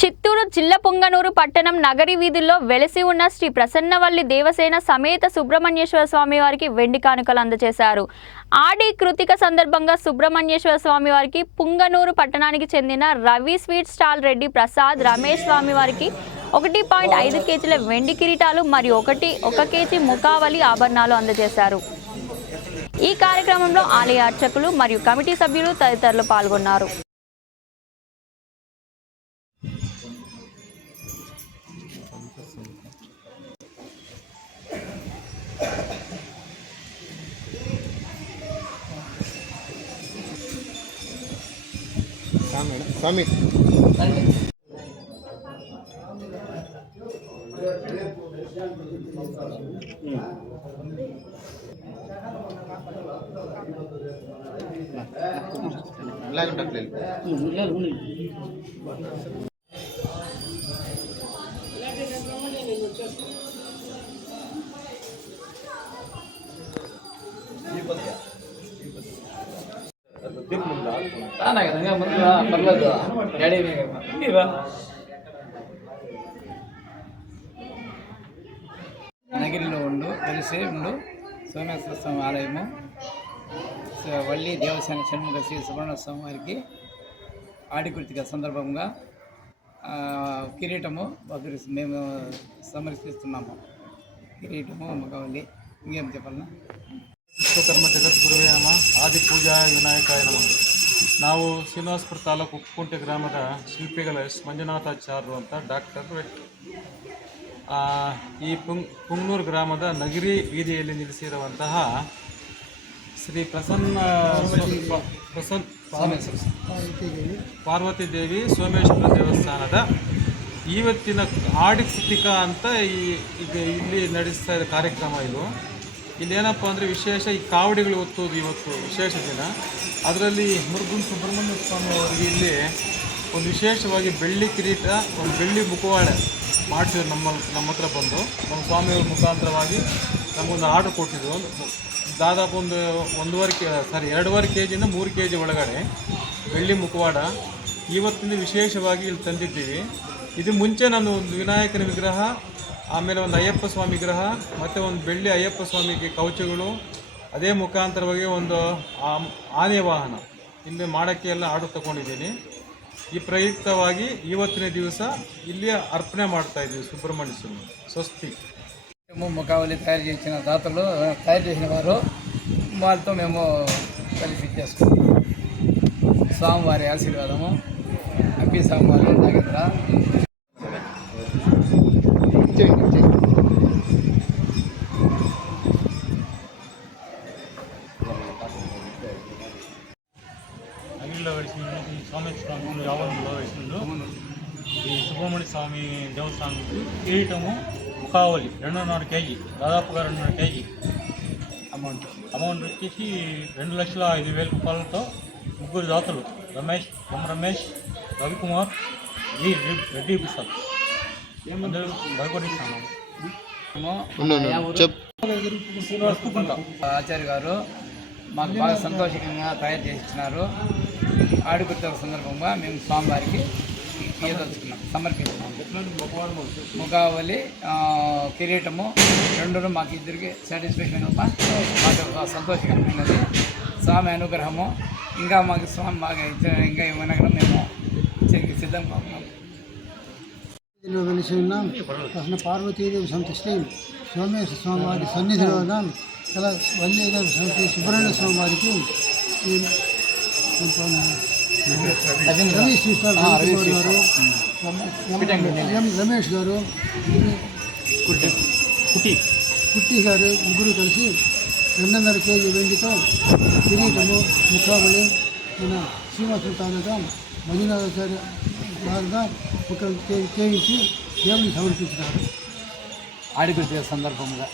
చిత్తూరు జిల్లా పొంగనూరు పట్టణం నగరి వీధుల్లో వెలసి ఉన్న శ్రీ ప్రసన్నవల్లి దేవసేన సమేత సుబ్రహ్మణ్యేశ్వర స్వామి వారికి వెండి కానుకలు అందజేశారు. ఆడి కృతిక సందర్భంగా సుబ్రహ్మణ్యేశ్వర స్వామి వారికి పుంగనూరు పట్టణానికి చెందిన రవి స్వీట్ స్టాల్ రెడ్డి ప్రసాద్ రమేష్ స్వామి వారికి 1.5 కేజీల వెండి కిరీటాలు మరియు 1 కేజీ ముఖావళి ఆభరణాలు అందజేశారు. ఈ కార్యక్రమంలో ఆలయ అర్చకులు మరియు కమిటీ సభ్యులు తదితరులు పాల్గొన్నారు. स्वामी నగిరిలో తెలిసే సోమేశ్వర స్వామి ఆలయము వల్లి దేవసేన షణ్ముఖ శ్రీ సుబ్రహ్మణ్య స్వామి వారికి ఆడికృతిక సందర్భంగా కిరీటము మేము సమర్పిస్తున్నాము. కిరీటము మగవల్లి ఇంకేం చెప్పాలన్నా ವಿಶ್ವಕರ್ಮ ಜಗದ್ಗುರುವೇ ನಮಃ ಆದಿ ಪೂಜಾ ವಿನಾಯಕಾಯ ನಮಃ. ನಾವು ಶ್ರೀನಿವಾಸಪುರ ತಾಲೂಕು ಉಪ್ಪುಂಟೆ ಗ್ರಾಮದ ಶಿಲ್ಪಿಗಳ ಎಸ್ ಮಂಜುನಾಥಾಚಾರ್ಯರು ಅಂತ ಡಾಕ್ಟರ್. ಈ ಪುಂಗನೂರು ಗ್ರಾಮದ ನಗರಿ ಬೀದಿಯಲ್ಲಿ ನಿಲ್ಲಿಸಿರುವಂತಹ ಶ್ರೀ ಪಾರ್ವತಿ ದೇವಿ ಸೋಮೇಶ್ವರ ದೇವಸ್ಥಾನದ ಇವತ್ತಿನ ಆಡಿ ಕೃತಿಕ ಅಂತ ಈಗ ಇಲ್ಲಿ ನಡೆಸ್ತಾ ಇರೋ ಕಾರ್ಯಕ್ರಮ ಇದು. ಇಲ್ಲೇನಪ್ಪ ಅಂದರೆ ವಿಶೇಷ ಈ ಕಾವಡಿಗಳು ಒತ್ತೋದು ಇವತ್ತು ವಿಶೇಷ ದಿನ. ಅದರಲ್ಲಿ ಮುರುಗನ್ ಸುಬ್ರಹ್ಮಣ್ಯ ಸ್ವಾಮಿ ಅವರಿಗೆ ಇಲ್ಲಿ ಒಂದು ವಿಶೇಷವಾಗಿ ಬೆಳ್ಳಿ ಕಿರೀಟ, ಒಂದು ಬೆಳ್ಳಿ ಮುಖವಾಡ ಮಾಡಿಸಿದ್ರು. ನಮ್ಮ ಹತ್ರ ಬಂದು ನಮ್ಮ ಸ್ವಾಮಿಯವ್ರ ಮುಖಾಂತರವಾಗಿ ನಮಗೊಂದು ಆರ್ಡ್ರ್ ಕೊಟ್ಟಿದ್ರು. ದಾದಾಪು ಒಂದು 2.5 ಕೆಜಿಯಿಂದ 3 ಕೆಜಿ ಒಳಗಡೆ ಬೆಳ್ಳಿ ಮುಖವಾಡ ಇವತ್ತಿನ ವಿಶೇಷವಾಗಿ ಇಲ್ಲಿ ತಂದಿದ್ದೀವಿ. ಇದು ಮುಂಚೆ ನಾನು ಒಂದು ವಿನಾಯಕನ ವಿಗ್ರಹ, ಆಮೇಲೆ ಒಂದು ಅಯ್ಯಪ್ಪ ಸ್ವಾಮಿ ವಿಗ್ರಹ ಮತ್ತು ಒಂದು ಬೆಳ್ಳಿ ಅಯ್ಯಪ್ಪ ಸ್ವಾಮಿಗೆ ಕವಚಗಳು, ಅದೇ ಮುಖಾಂತರವಾಗಿ ಒಂದು ಆನೆ ವಾಹನ ಇಲ್ಲಿ ಮಾಡೋಕ್ಕೆ ಎಲ್ಲ ಆರ್ಡರ್ ತಗೊಂಡಿದ್ದೀನಿ. ಈ ಪ್ರಯುಕ್ತವಾಗಿ ಇವತ್ತಿನ ದಿವಸ ಇಲ್ಲಿ ಅರ್ಪಣೆ ಮಾಡ್ತಾ ఇದ್ದೀವಿ సుబ్రహ్మణ్య స్వామి. స్వస్తి. ముఖావళి తయారు చేసిన వారు వాళ్ళతో మేము కలిసి చేసుకుంటాం. స్వామివారి ఆశీర్వాదము అబ్బి స్వామివారి నాగేంద్ర నగిరిలో వెలిసిన స్వామి యావరణలో వెలిసిండు ఈ సుబ్రహ్మణ్య స్వామి దేవస్థానానికి కిరీటము ముఖావళి 2.5 కేజీ, దాదాపుగా 2.5 కేజీ అమౌంట్ వచ్చేసి 2,05,000 రూపాయలతో ముగ్గురు దాతలు రమేష్ రవికుమార్ రెడ్డి ప్రసాద్ అందరూ భయపడిస్తాను. ఆచార్య గారు మాకు బాగా సంతోషంగా తయారు చేసి ఇచ్చినారు. ఆడికృతిక సందర్భంగా మేము స్వామివారికి సమర్పించుకున్నాం. ముఖావళి కిరీటము 2 మాకు ఇద్దరికి సాటిస్ఫాక్షన్ మాకు సంతోషకరమైనది. స్వామి అనుగ్రహము ఇంకా మాకు స్వామి బాగా ఇంకా ఏమైనా మేము సిద్ధంగా ఉన్నాం. వెలిసి ఉన్నాం. అసలు పార్వతీదేవి సంతృష్టి సోమేశ్వర స్వామివారి సన్నిధిలో ఉన్నాం. అలా వల్లీదేవి సంతృష్టి సుబ్రహ్మణ్య స్వామివారికి రమేష్ గారు, కుట్టి గారు ముగ్గురు కలిసి 2.5 కేజీ వెండితో కిరీటము ముఖావళి మన శ్రీనివాస తాలూకా మంజునాథాచార్య గారుగా 1 కేజీ దేవుని సమర్పించినారు. ఆడికృతిక సందర్భంగా